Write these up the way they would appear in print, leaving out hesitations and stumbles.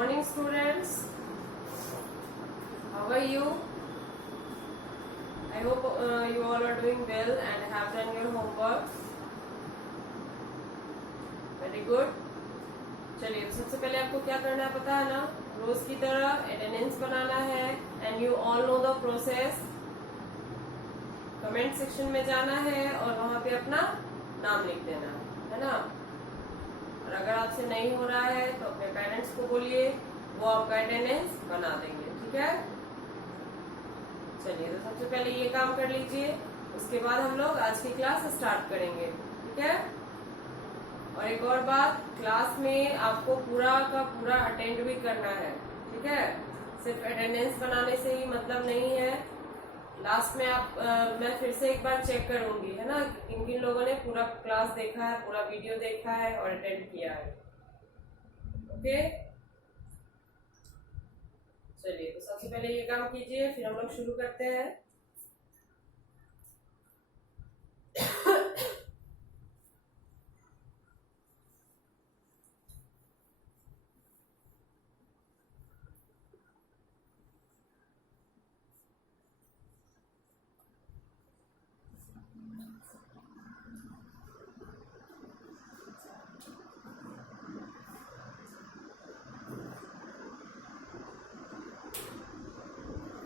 Morning students, how are you? I hope you all are doing well and have done your homework. Very good. चलिए तो सबसे पहले आपको क्या करना है पता है ना, रोज की तरह अटेंडेंस बनाना है and you all know the process. Comment section में जाना है और वहां पे अपना नाम लिख देना है ना। और अगर आपसे नहीं हो रहा है तो अपने पेरेंट्स को बोलिए, वो आपका अटेंडेंस बना देंगे, ठीक है। चलिए तो सबसे पहले ये काम कर लीजिए, उसके बाद हम लोग आज की क्लास स्टार्ट करेंगे, ठीक है। और एक और बात, क्लास में आपको पूरा का पूरा अटेंड भी करना है, ठीक है। सिर्फ अटेंडेंस बनाने से ही मतलब नहीं है। लास्ट में आप मैं फिर से एक बार चेक करूंगी, है ना, किन किन लोगों ने पूरा क्लास देखा है, पूरा वीडियो देखा है और अटेंड किया है। ओके, चलिए तो सबसे पहले ये काम कीजिए, फिर हम लोग शुरू करते हैं।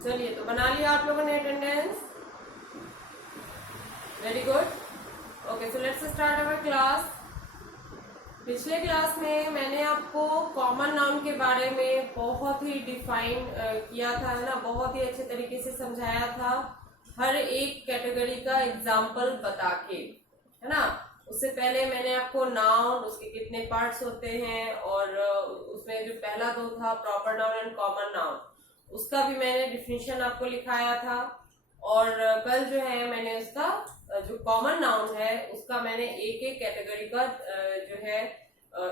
चलिए तो बना लिया आप लोगों ने attendance, very good. Okay, so let's start our class. पिछले क्लास में मैंने आपको कॉमन नाउन के बारे में बहुत ही डिफाइन किया था, है ना, बहुत ही अच्छे तरीके से समझाया था, हर एक कैटेगरी का एग्जाम्पल बता के, है ना। उससे पहले मैंने आपको नाउन, उसके कितने पार्ट्स होते हैं और उसमें जो पहला दो था proper noun and common noun, उसका भी मैंने डिफिनीशन आपको लिखाया था। और कल जो है मैंने उसका जो कॉमन नाउन है उसका मैंने एक एक कैटेगरी का जो है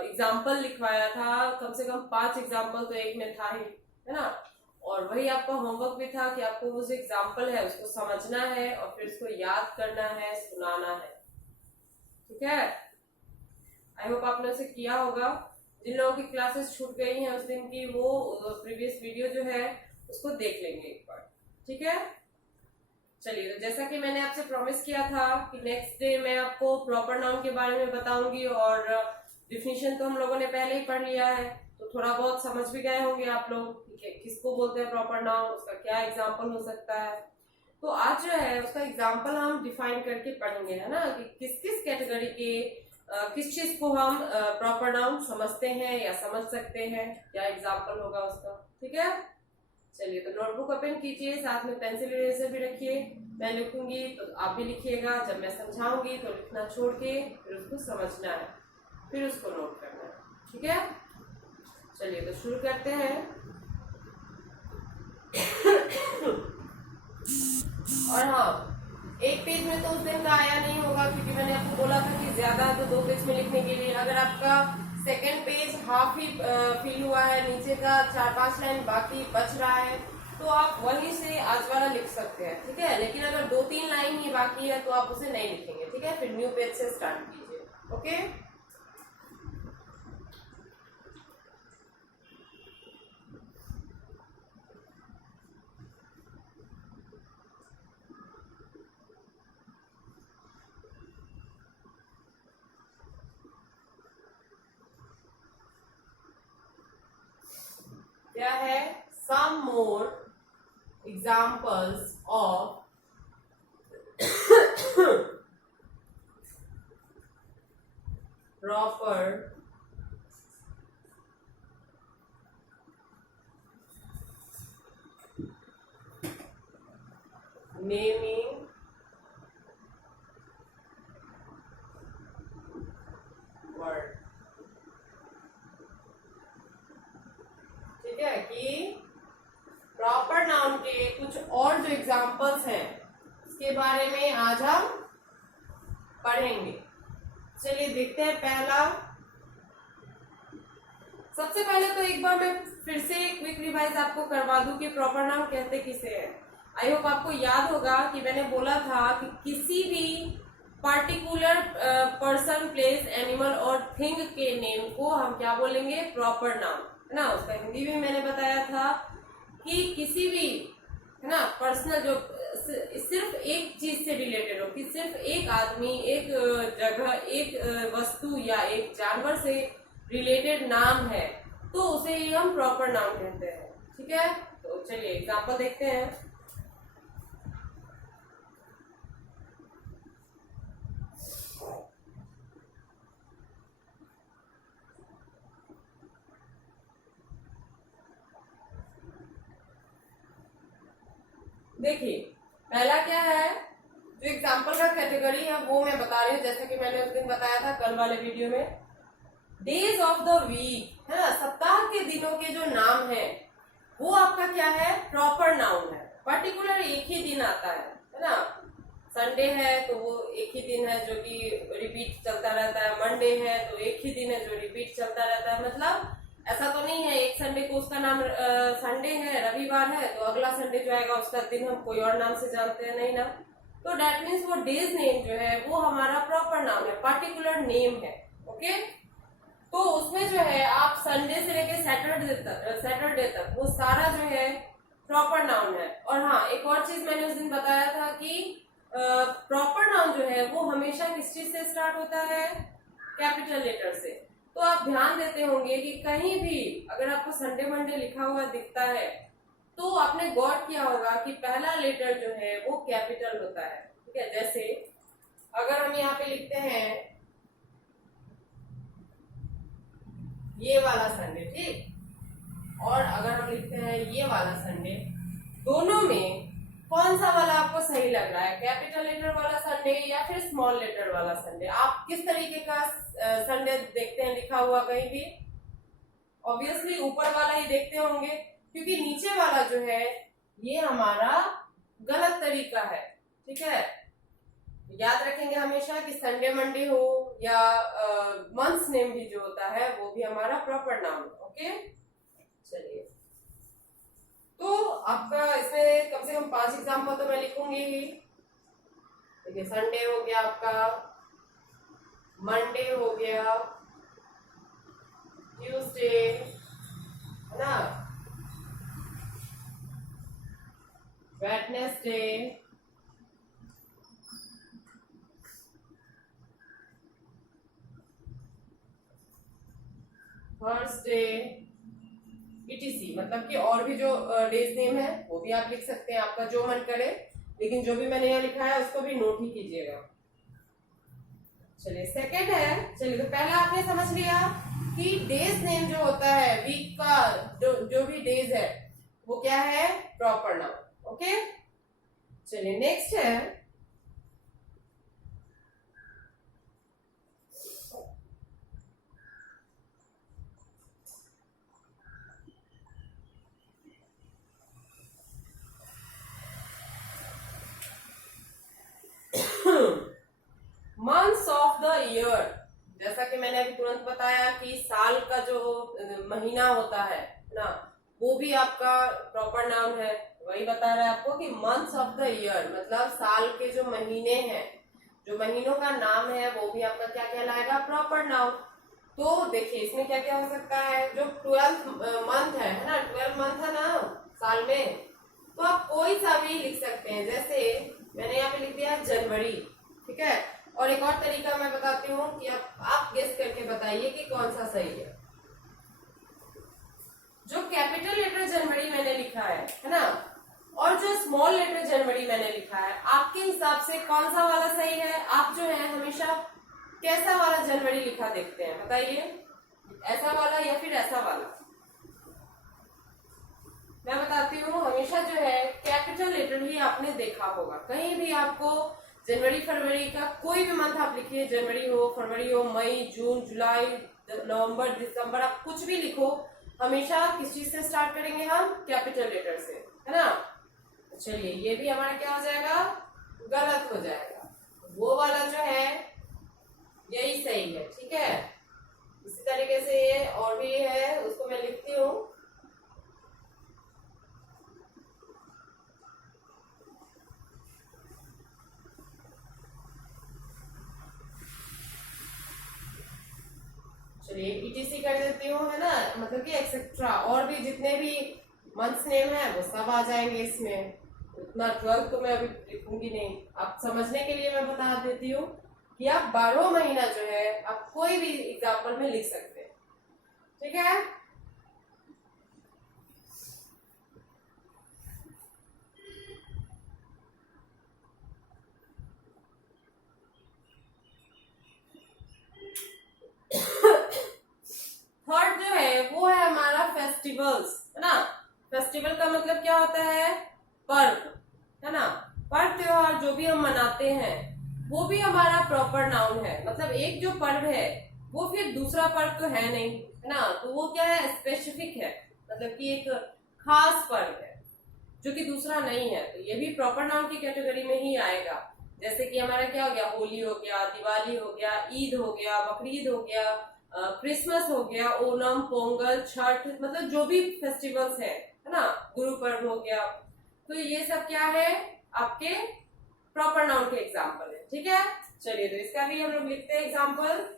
एग्जाम्पल लिखवाया था। कम से कम 5 एग्जाम्पल तो एक में था ही, है ना। और वही आपका होमवर्क भी था कि आपको वो जो एग्जाम्पल है उसको समझना है और फिर उसको याद करना है, सुनाना है, ठीक है। आई होप आपने उसे किया होगा। जिन लोगों की क्लासेस छूट गई हैं उस दिन की, वो प्रीवियस वीडियो जो है उसको देख लेंगे एक बार, ठीक है। चलिए तो जैसा कि मैंने आपसे प्रॉमिस किया था कि नेक्स्ट डे मैं आपको प्रॉपर नाउन के बारे में बताऊंगी, और डिफिनीशन तो हम लोगों ने पहले ही पढ़ लिया है, तो थोड़ा बहुत समझ भी गए होंगे आप लोग कि किसको बोलते हैं प्रॉपर नाउन, उसका क्या एग्जाम्पल हो सकता है। तो आज जो है उसका एग्जाम्पल हम डिफाइन करके पढ़ेंगे, है ना, कि किस किस कैटेगरी के किस चीज को हम प्रॉपर नाउन समझते हैं या समझ सकते हैं, क्या एग्जाम्पल होगा उसका, ठीक है। चलिए तो नोटबुक ओपन कीजिए, साथ में पेंसिल इरेजर भी रखिए। मैं लिखूंगी तो आप भी लिखिएगा, जब मैं समझाऊंगी तो लिखना छोड़ के फिर उसको समझना है, फिर उसको नोट करना है, ठीक है। चलिए तो शुरू करते हैं। और हाँ, एक पेज में तो उस दिन का आया नहीं होगा, क्योंकि मैंने आपको बोला था कि ज्यादा तो 2 पेज में लिखने के लिए। अगर आपका सेकेंड पेज हाफ ही फिल हुआ है, नीचे का 4-5 लाइन बाकी बच रहा है, तो आप वहीं से आज वाला लिख सकते हैं, ठीक है। लेकिन अगर 2-3 लाइन ही बाकी है तो आप उसे नहीं लिखेंगे, ठीक है। फिर न्यू पेज से स्टार्ट कीजिए, ओके। क्या है, some more examples of proper naming word, ठीक है। कि प्रॉपर नाउन के कुछ और जो एग्जाम्पल्स हैं उसके बारे में आज हम पढ़ेंगे। चलिए देखते हैं। पहला, सबसे पहले तो एक बार मैं फिर से क्विक रिवाइज आपको करवा दूं कि प्रॉपर नाउन कहते किसे हैं। आई होप आपको याद होगा कि मैंने बोला था कि किसी भी पर्टिकुलर पर्सन, प्लेस, एनिमल और थिंग के नेम को हम क्या बोलेंगे, प्रॉपर नाउन, है ना। उसका हिंदी भी मैंने बताया था कि किसी भी, है ना, पर्सनल जो सिर्फ एक चीज से रिलेटेड हो, कि सिर्फ एक आदमी, एक जगह, एक वस्तु या एक जानवर से रिलेटेड नाम है तो उसे ही हम प्रॉपर नाउन कहते हैं। ठीक है, तो चलिए एग्जांपल देखते हैं। देखिए पहला क्या है, जो एग्जाम्पल का कैटेगरी है वो मैं बता रही हूँ, जैसे कि मैंने उस दिन बताया था कल वाले वीडियो में। डेज ऑफ द वीक, है ना, सप्ताह के दिनों के जो नाम है वो आपका क्या है, प्रॉपर नाउन है। पर्टिकुलर एक ही दिन आता है ना। संडे है तो वो एक ही दिन है जो कि रिपीट चलता रहता है, मंडे है तो एक ही दिन है जो रिपीट चलता रहता है। मतलब ऐसा तो नहीं है एक संडे को उसका नाम संडे है, रविवार है तो अगला संडे जो आएगा उसका दिन हम कोई और नाम से जानते हैं, नहीं ना। तो डेट मीन्स वो डेज नेम जो है वो हमारा प्रॉपर नाम है, पर्टिकुलर नेम है। ओके, तो उसमें जो है आप संडे से लेके सैटरडे तक वो सारा जो है प्रॉपर नाउन है। और हाँ, एक और चीज मैंने उस दिन बताया था कि प्रॉपर नाउन जो है वो हमेशा किस चीज से स्टार्ट होता है, कैपिटल लेटर से। तो आप ध्यान देते होंगे कि कहीं भी अगर आपको संडे मंडे लिखा हुआ दिखता है तो आपने गौर किया होगा कि पहला लेटर जो है वो कैपिटल होता है। ठीक है, जैसे अगर हम यहाँ पे लिखते हैं ये वाला संडे, ठीक, और अगर हम लिखते हैं ये वाला संडे, दोनों में कौन सा वाला आपको सही लग रहा है, कैपिटल लेटर वाला संडे या फिर स्मॉल लेटर वाला संडे? आप किस तरीके का संडे देखते हैं लिखा हुआ कहीं भी? ऑब्वियसली ऊपर वाला ही देखते होंगे, क्योंकि नीचे वाला जो है ये हमारा गलत तरीका है। ठीक है, याद रखेंगे हमेशा कि संडे मंडे हो या मंथ्स नेम भी जो होता है वो भी हमारा प्रॉपर नाम है। ओके, चलिए, तो आपका इसमें कम से कम 5 एग्जाम्पल तो मैं लिखूंगी ही। देखिए, संडे हो गया आपका, मंडे हो गया, ट्यूसडे, है ना, वेडनेसडे, थर्सडे, ईटीसी। मतलब कि और भी जो डेज नेम है वो भी आप लिख सकते हैं, आपका जो मन करे, लेकिन जो भी मैंने यहाँ लिखा है उसको भी नोट ही कीजिएगा। चलिए, सेकंड है, चलिए, तो पहला आपने समझ लिया कि डेज नेम जो होता है, वीक का जो भी डेज है वो क्या है, प्रॉपर नाउन। ओके, चलिए नेक्स्ट है मंथ्स ऑफ द ईयर। जैसा कि मैंने अभी तुरंत बताया कि साल का जो महीना होता है ना वो भी आपका प्रॉपर नाउन है। वही बता रहा है आपको कि मंथ्स ऑफ द ईयर मतलब साल के जो महीने हैं, जो महीनों का नाम है वो भी आपका क्या कहलाएगा, प्रॉपर नाउन। तो देखिए इसमें क्या क्या हो सकता है, जो 12 मंथ है ना, 12 मंथ है ना साल में, तो आप कोई सा भी लिख सकते हैं। जैसे मैंने यहाँ पे लिख दिया जनवरी, ठीक है। और एक और तरीका मैं बताती हूँ कि आप गेस करके बताइए कि कौन सा सही है। जो कैपिटल लेटर जनवरी मैंने लिखा है ना, और जो स्मॉल लेटर जनवरी मैंने लिखा है, आपके हिसाब से कौन सा वाला सही है? आप जो है हमेशा कैसा वाला जनवरी लिखा देखते हैं, बताइए, ऐसा वाला या फिर ऐसा वाला? मैं बताती हूँ, हमेशा जो है कैपिटल लेटर ही आपने देखा होगा। कहीं भी आपको जनवरी फरवरी का कोई भी मंथ आप लिखिए, जनवरी हो, फरवरी हो, मई, जून, जुलाई, नवंबर, दिसंबर, आप कुछ भी लिखो, हमेशा किस चीज से स्टार्ट करेंगे हम, कैपिटल लेटर से, है ना। चलिए ये भी हमारा क्या हो जाएगा, गलत हो जाएगा। वो वाला जो है यही सही है, ठीक है। इसी तरीके से ये और भी है, उसको मैं लिखती हूँ। चलिए ईटीसी कर देती हूँ, है ना। मतलब कि एक्सेट्रा और भी जितने भी मंथ्स नेम है वो सब आ जाएंगे इसमें। उतना 12 तो मैं अभी लिखूंगी नहीं, आप समझने के लिए मैं बता देती हूँ कि आप 12 महीना जो है आप कोई भी एग्जाम्पल में लिख सकते हैं। ठीक है, थर्ड जो है वो है हमारा फेस्टिवल्स, है ना। फेस्टिवल का मतलब क्या होता है? पर्व, है ना। पर्व त्योहार जो भी हम मनाते हैं वो भी हमारा प्रॉपर नाउन है। मतलब एक जो पर्व है वो फिर दूसरा पर्व तो है नहीं, है ना। तो वो क्या है? स्पेसिफिक है, मतलब कि एक खास पर्व है जो कि दूसरा नहीं है। तो ये भी प्रॉपर नाउन की कैटेगरी में ही आएगा। जैसे कि हमारा क्या हो गया? होली हो गया, दिवाली हो गया, ईद हो गया, बकरीद हो गया, क्रिसमस हो गया, ओणम, पोंगल, छठ, मतलब जो भी फेस्टिवल्स है ना, गुरु पर्व हो गया। तो ये सब क्या है? आपके प्रॉपर नाउन के एग्जाम्पल है। ठीक है, चलिए तो इसका भी हम लोग लिखते हैं एग्जाम्पल।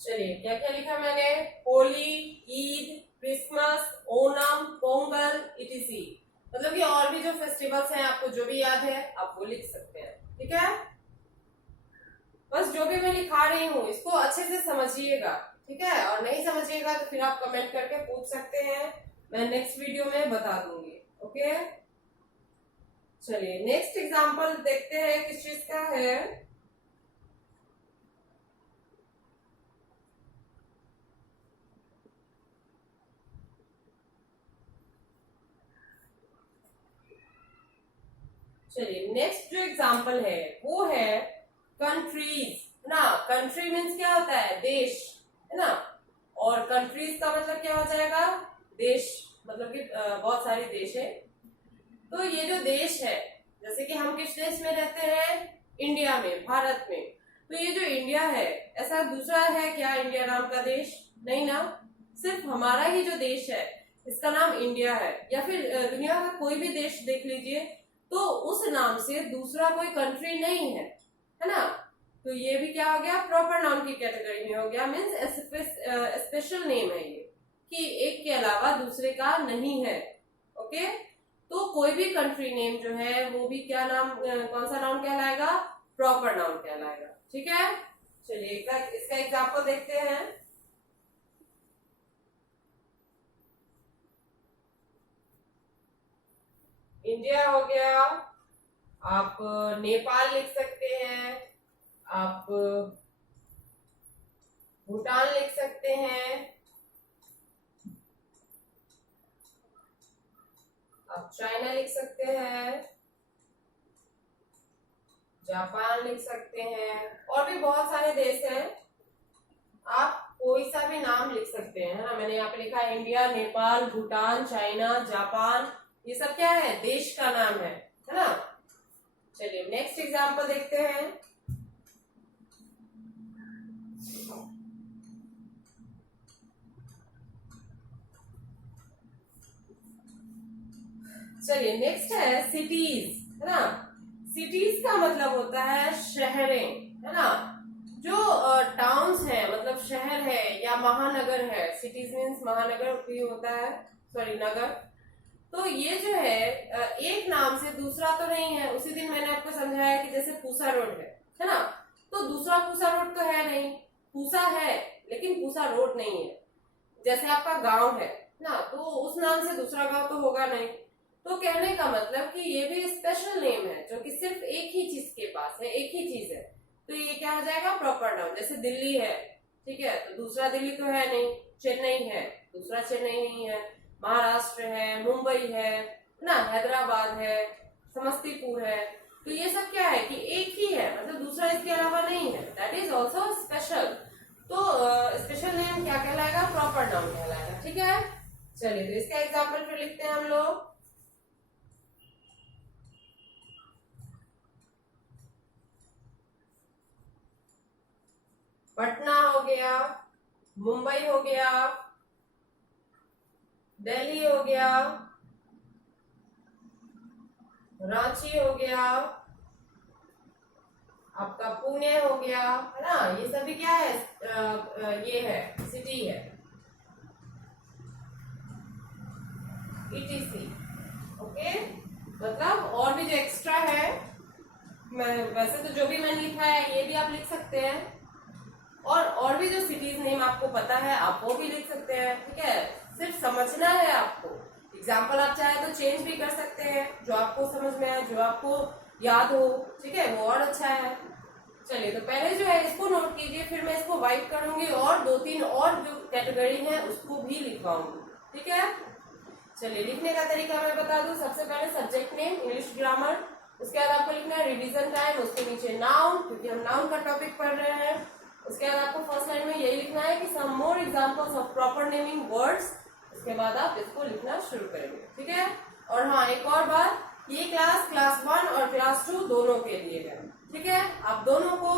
चलिए क्या क्या लिखा मैंने? Holi, Eid, Christmas, Onam, Pongal, etc.. मतलब कि और भी जो फेस्टिवल्स हैं आपको जो भी याद है आप वो लिख सकते हैं। ठीक है, बस जो भी मैं लिखा रही हूँ इसको अच्छे से समझिएगा। ठीक है, और नहीं समझिएगा तो फिर आप कमेंट करके पूछ सकते हैं, मैं नेक्स्ट वीडियो में बता दूंगी। ओके, चलिए नेक्स्ट एग्जांपल देखते हैं किस चीज का है। चलिए नेक्स्ट जो एग्जांपल है वो है कंट्रीज, है ना। कंट्री मीन्स क्या होता है? देश, है ना। और कंट्रीज का मतलब क्या हो जाएगा? देश, मतलब कि बहुत सारे देश है। तो ये जो देश है, जैसे कि हम किस देश में रहते हैं? इंडिया में, भारत में। तो ये जो इंडिया है, ऐसा दूसरा है क्या इंडिया नाम का देश? नहीं ना, सिर्फ हमारा ही जो देश है इसका नाम इंडिया है। या फिर दुनिया का कोई भी देश देख लीजिए तो उस नाम से दूसरा कोई कंट्री नहीं है ना। तो ये भी क्या हो गया? प्रॉपर नाउन की कैटेगरी में हो गया। मीन्स स्पेशल नेम है ये, कि एक के अलावा दूसरे का नहीं है। ओके, तो कोई भी कंट्री नेम जो है वो भी क्या नाम, कौन सा नाउन कहलाएगा? प्रॉपर नाउन कहलाएगा। ठीक है, चलिए इसका एग्जांपल देखते हैं। इंडिया हो गया, आप नेपाल लिख सकते हैं, आप भूटान लिख सकते हैं, आप चाइना लिख सकते हैं, जापान लिख सकते हैं, और भी बहुत सारे देश हैं। आप कोई सा भी नाम लिख सकते हैं, है ना। मैंने यहाँ पे लिखा है India, Nepal, Bhutan, China, Japan, ये सब क्या है? देश का नाम है ना। चलिए नेक्स्ट एग्जांपल देखते हैं। चलिए नेक्स्ट है सिटीज, है ना। सिटीज का मतलब होता है शहरें, है ना। जो टाउन्स है, मतलब शहर है या महानगर है। सिटीज मीन्स महानगर भी होता है, सॉरी नगर। तो ये जो है एक नाम से दूसरा तो नहीं है। उसी दिन मैंने आपको समझाया कि जैसे पूसा रोड है ना। तो दूसरा पूसा रोड तो है नहीं, पूसा है लेकिन पूसा रोड नहीं है। जैसे आपका गांव है ना, तो उस नाम से दूसरा गांव तो होगा नहीं। तो कहने का मतलब कि ये भी स्पेशल नेम है जो कि सिर्फ एक ही चीज के पास है, एक ही चीज है। तो ये क्या हो जाएगा? Proper noun. जैसे दिल्ली है, ठीक है, तो दूसरा दिल्ली तो है नहीं। चेन्नई है, दूसरा चेन्नई नहीं है। महाराष्ट्र है, मुंबई है ना, हैदराबाद है, समस्तीपुर है। तो ये सब क्या है कि एक ही है, मतलब दूसरा इसके अलावा नहीं है। That is also special. तो स्पेशल नेम क्या कहलाएगा? प्रॉपर नाउन कहलाएगा। ठीक है, चलिए तो इसका एग्जाम्पल फिर लिखते हैं हम लोग। पटना हो गया, मुंबई हो गया, दिल्ली हो गया, रांची हो गया, आपका पुणे हो गया, है ना। ये सभी क्या है? ये है, सिटी है, ETC। ओके, मतलब और भी जो एक्स्ट्रा है, मैं वैसे तो जो भी मैंने लिखा है ये भी आप लिख सकते हैं, और भी जो सिटीज नेम आपको पता है आप वो भी लिख सकते हैं। ठीक है, सिर्फ समझना है आपको। एग्जाम्पल आप चाहे तो चेंज भी कर सकते हैं, जो आपको समझ में आए, जो आपको याद हो। ठीक है, वो और अच्छा है। चलिए तो पहले जो है इसको नोट कीजिए, फिर मैं इसको वाइट करूंगी और 2-3 और जो कैटेगरी है उसको भी लिखवाऊंगी। ठीक है, चलिए लिखने का तरीका मैं बता दूं। सबसे पहले सब्जेक्ट नेम, इंग्लिश ग्रामर, उसके बाद आपको लिखना है रिवीजन टाइम, उसके नीचे नाउन, क्योंकि हम नाउन का टॉपिक पढ़ रहे हैं। उसके बाद आपको फर्स्ट लाइन में यही लिखना है कि some more examples of proper naming words. उसके बाद आप इसको लिखना शुरू करेंगे। ठीक है, और हाँ एक और बात, ये क्लास 1 और क्लास 2 दोनों के लिए है। ठीक है, आप दोनों को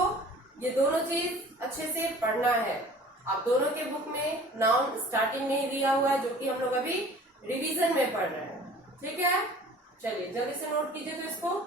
ये दोनों चीज अच्छे से पढ़ना है। आप दोनों के बुक में नाउन स्टार्टिंग में ही दिया हुआ है, जो कि हम लोग अभी रिवीजन में पढ़ रहे हैं। ठीक है, चलिए जल्दी से नोट कीजिए तो इसको।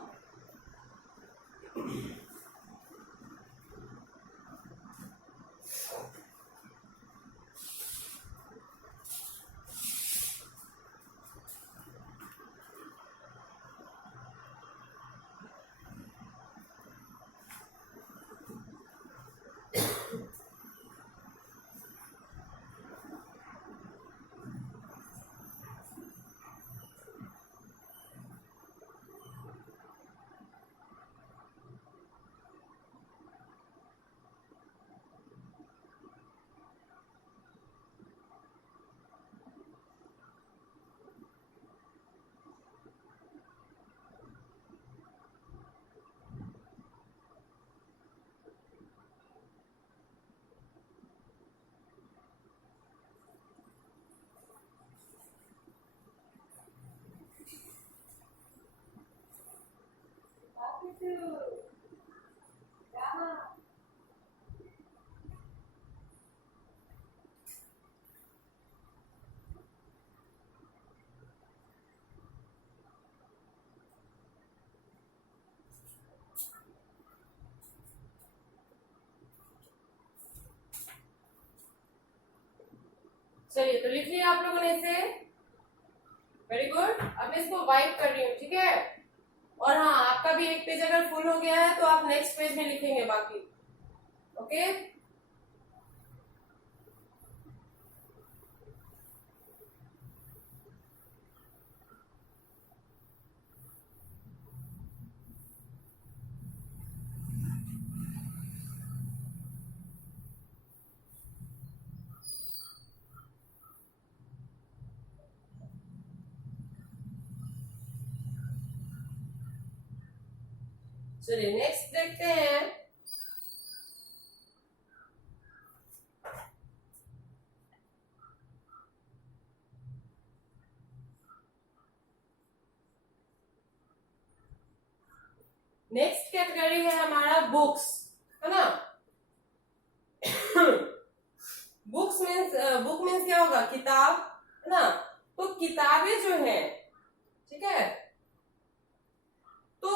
चलिए तो लिख लिया आप लोगों ने इसे, वेरी गुड। अब मैं इसको वाइप कर रही हूँ। ठीक है, और हाँ आपका भी एक पेज अगर फुल हो गया है तो आप नेक्स्ट पेज में लिखेंगे बाकी। ओके, चलिए नेक्स्ट देखते हैं। नेक्स्ट कैटेगरी है हमारा बुक्स, है ना। बुक मीन्स क्या होगा? किताब, है ना। तो किताबें जो है, ठीक है, तो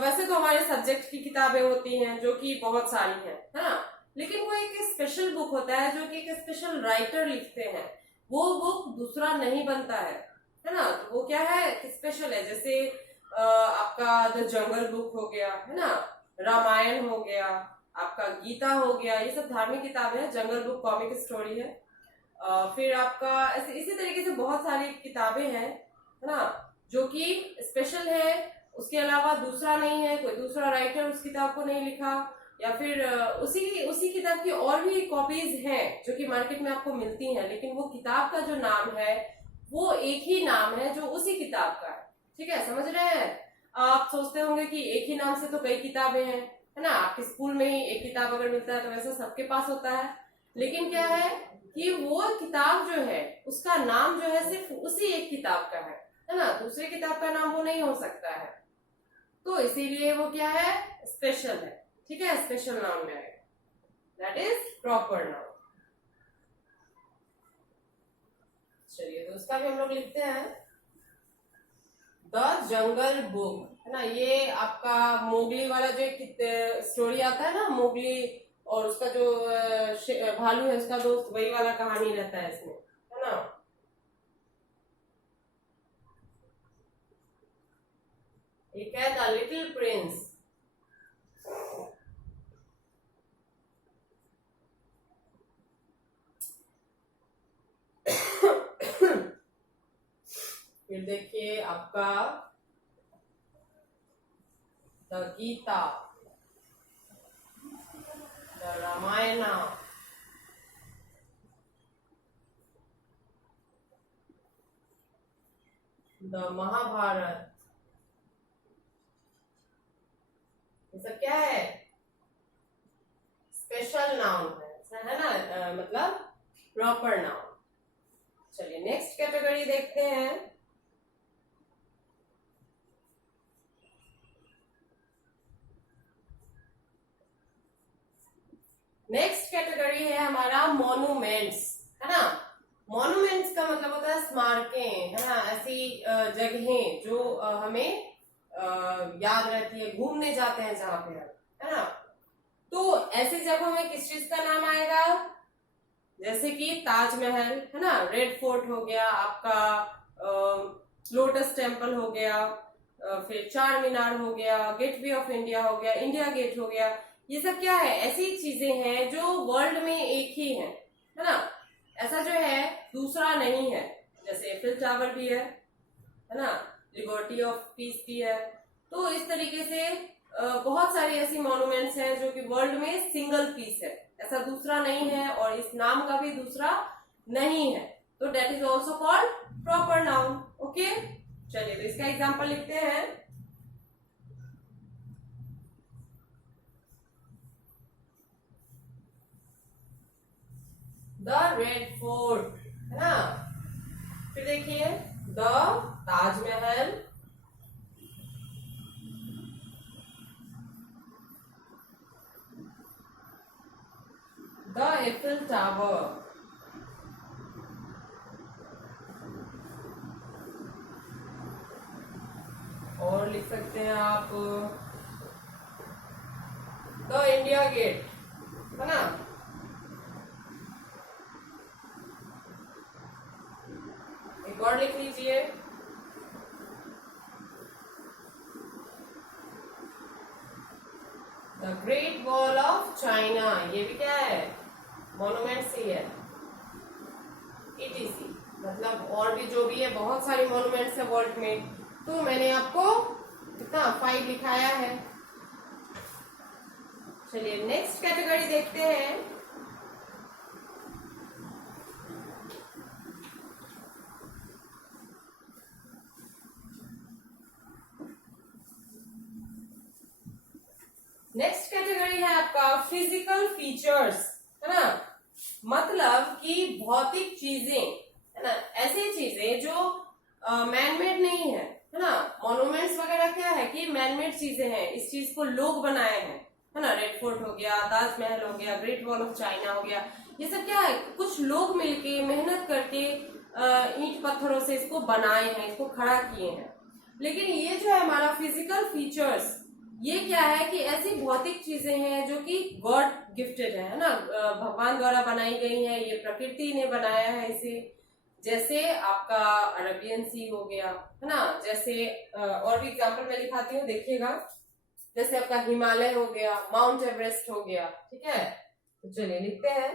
वैसे तो हमारे सब्जेक्ट की किताबें होती हैं जो कि बहुत सारी हैं, है ना। लेकिन वो एक स्पेशल बुक होता है जो कि एक स्पेशल राइटर लिखते हैं, वो बुक दूसरा नहीं बनता है ना। तो वो क्या है? स्पेशल है। जैसे आपका द जंगल बुक हो गया, है ना, रामायण हो गया, आपका गीता हो गया, ये सब धार्मिक किताबें हैं। जंगल बुक कॉमिक स्टोरी है। फिर आपका ऐसे इसी तरीके से बहुत सारी किताबें हैं, है ना, जो कि स्पेशल है। उसके अलावा दूसरा नहीं है, कोई दूसरा राइटर उस किताब को नहीं लिखा, या फिर उसी किताब की और भी कॉपीज हैं जो कि मार्केट में आपको मिलती हैं, लेकिन वो किताब का जो नाम है वो एक ही नाम है जो उसी किताब का है। ठीक है, समझ रहे हैं। आप सोचते होंगे कि एक ही नाम से तो कई किताबें हैं, है ना। आपके स्कूल में ही एक किताब अगर मिलता है तो वैसा सबके पास होता है, लेकिन क्या है कि वो किताब जो है उसका नाम जो है सिर्फ उसी एक किताब का है ना, दूसरे किताब का नाम वो नहीं हो सकता है, तो इसीलिए वो क्या है, स्पेशल है। ठीक है, स्पेशल नाउन में आएगा, दैट इज प्रॉपर नाउन। चलिए तो उसका भी हम लोग लिखते हैं, द जंगल बुक, है ना। ये आपका मोगली वाला जो एक स्टोरी आता है ना, मोगली और उसका जो भालू है उसका दोस्त, वही वाला कहानी रहता है इसमें, है ना। एक है द लिटिल प्रिंस। फिर देखिए आपका the Gita, the Ramayana, the Mahabharata. ये सब क्या है, स्पेशल नाउन है ना, मतलब प्रॉपर नाउन। चलिए नेक्स्ट कैटेगरी देखते हैं। नेक्स्ट कैटेगरी है हमारा मॉन्यूमेंट्स, है ना। मॉन्यूमेंट्स का मतलब होता है स्मारकें, है ना, ऐसी जगहें जो हमें याद रहती है, घूमने जाते हैं जहां पे हम, है ना। तो ऐसी जगहों में किस चीज का नाम आएगा, जैसे कि ताजमहल, है ना, रेड फोर्ट हो गया आपका, लोटस टेम्पल हो गया, फिर चार मीनार हो गया, गेटवे ऑफ इंडिया हो गया, इंडिया गेट हो गया। ये सब क्या है, ऐसी चीजें हैं जो वर्ल्ड में एक ही है ना, ऐसा जो है दूसरा नहीं है। जैसे एफिल टावर भी है ना, लिबर्टी ऑफ पीस भी है। तो इस तरीके से बहुत सारी ऐसी मॉन्यूमेंट्स हैं जो कि वर्ल्ड में सिंगल पीस है, ऐसा दूसरा नहीं है, और इस नाम का भी दूसरा नहीं है, तो date is also called proper noun. Okay, चलिए तो इसका एग्जाम्पल लिखते हैं। द रेड फोर्ट, है ना। फिर देखिए the Taj Mahal, the Eiffel tower, और लिख सकते हैं आप द इंडिया गेट, है ना। एक और लिख लीजिए, the great wall of China, ये भी क्या है, मॉन्यूमेंट्स ही है, ETC। मतलब और भी जो भी है, बहुत सारी मॉन्यूमेंट्स है वर्ल्ड में, तो मैंने आपको कितना 5 लिखाया है। चलिए नेक्स्ट कैटेगरी देखते हैं। नेक्स्ट कैटेगरी है आपका फिजिकल फीचर्स, है ना, मतलब कि भौतिक चीजें, है ना, ऐसी चीजें जो मैनमेड नहीं है ना। मॉन्यूमेंट्स वगैरह क्या है कि मैनमेड चीजें हैं, इस चीज को लोग बनाए हैं, है ना। रेड फोर्ट हो गया, ताजमहल हो गया, ग्रेट वॉल ऑफ चाइना हो गया, ये सब क्या है, कुछ लोग मिलके मेहनत करके ईंट पत्थरों से इसको बनाए हैं, इसको खड़ा किए हैं। लेकिन ये जो है हमारा फिजिकल फीचर्स, ये क्या है कि ऐसी भौतिक चीजें हैं जो कि गॉड गिफ्टेड है ना, भगवान द्वारा बनाई गई है, ये प्रकृति ने बनाया है इसे। जैसे आपका अरबियन सी हो गया, है ना, जैसे और भी एग्जांपल मैं दिखाती हूँ, देखिएगा। जैसे आपका हिमालय हो गया, माउंट एवरेस्ट हो गया, ठीक है। तो चलिए लिखते हैं,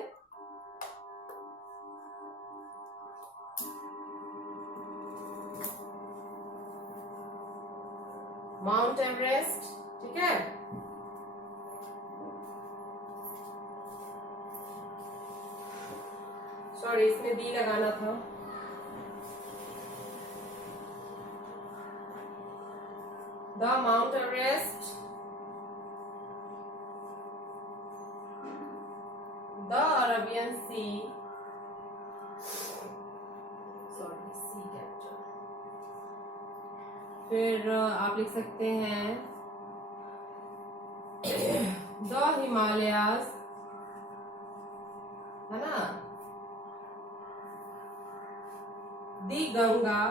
माउंट एवरेस्ट, ठीक है। सॉरी, इसमें दी लगाना था। The Mount Everest, the Arabian Sea, sorry C capital. फिर आप लिख सकते हैं द हिमालयाज, है ना, दी गंगा,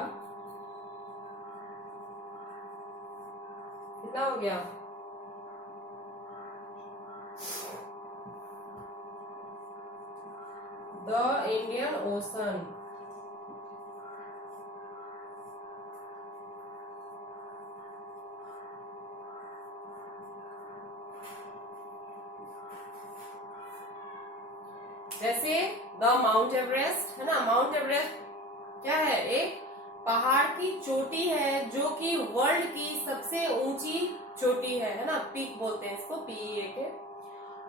कितना हो गया, द इंडियन ओशन, जैसे द माउंट एवरेस्ट, है ना। माउंट एवरेस्ट क्या है, एक पहाड़ की चोटी है जो कि वर्ल्ड की सबसे ऊंची चोटी है ना, पीक बोलते हैं इसको, पीई के।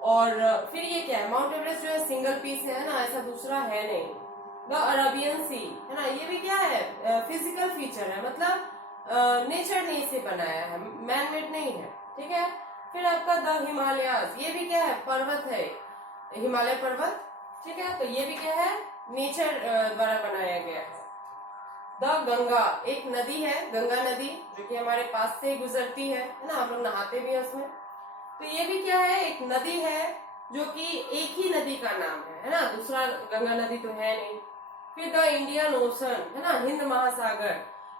और फिर ये क्या है, माउंट एवरेस्ट जो है सिंगल पीस है ना, ऐसा दूसरा है नहीं। द अरबियन सी, है ना, ये भी क्या है, फिजिकल फीचर है, मतलब नेचर ने इसे बनाया है, मैन मेड नहीं है, ठीक है। फिर आपका द हिमालयाज, ये भी क्या है, पर्वत है, हिमालय पर्वत, ठीक है। तो ये भी क्या है, नेचर द्वारा बनाया गया है। द गंगा, एक नदी है, गंगा नदी, जो कि हमारे पास से गुजरती है ना, हम लोग नहाते भी हैं उसमें। तो ये भी क्या है, एक नदी है जो कि एक ही नदी का नाम है ना, दूसरा गंगा नदी तो है नहीं। फिर द इंडियन ओशन, है ना, हिंद महासागर,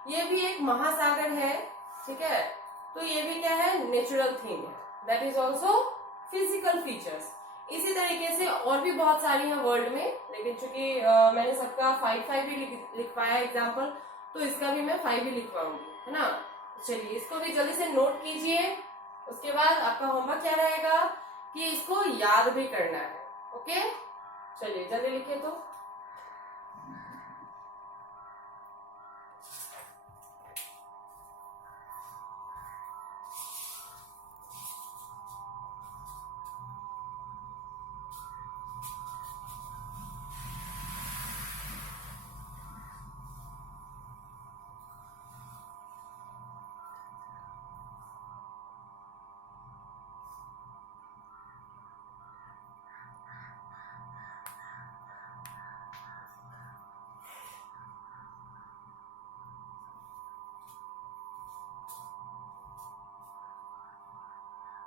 ये भी एक महासागर है, ठीक है। तो ये भी क्या है, नेचुरल थिंग है, that is also physical features. इसी तरीके से और भी बहुत सारी हैं वर्ल्ड में, लेकिन चूंकि मैंने सबका 5 भी लिखवाया एग्जाम्पल, तो इसका भी मैं 5 ही लिखवाऊंगी, है ना। चलिए इसको भी जल्दी से नोट कीजिए। उसके बाद आपका होमवर्क क्या रहेगा कि इसको याद भी करना है, ओके। चलिए जल्दी लिखिए तो।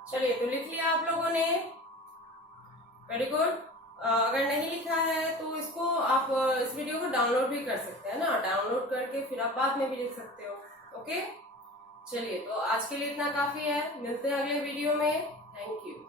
चलिए तो लिख लिया आप लोगों ने, वेरी गुड। अगर नहीं लिखा है तो इसको आप इस वीडियो को डाउनलोड भी कर सकते हैं ना, डाउनलोड करके फिर आप बाद में भी लिख सकते हो, ओके। चलिए तो आज के लिए इतना काफी है, मिलते हैं अगले वीडियो में, थैंक यू।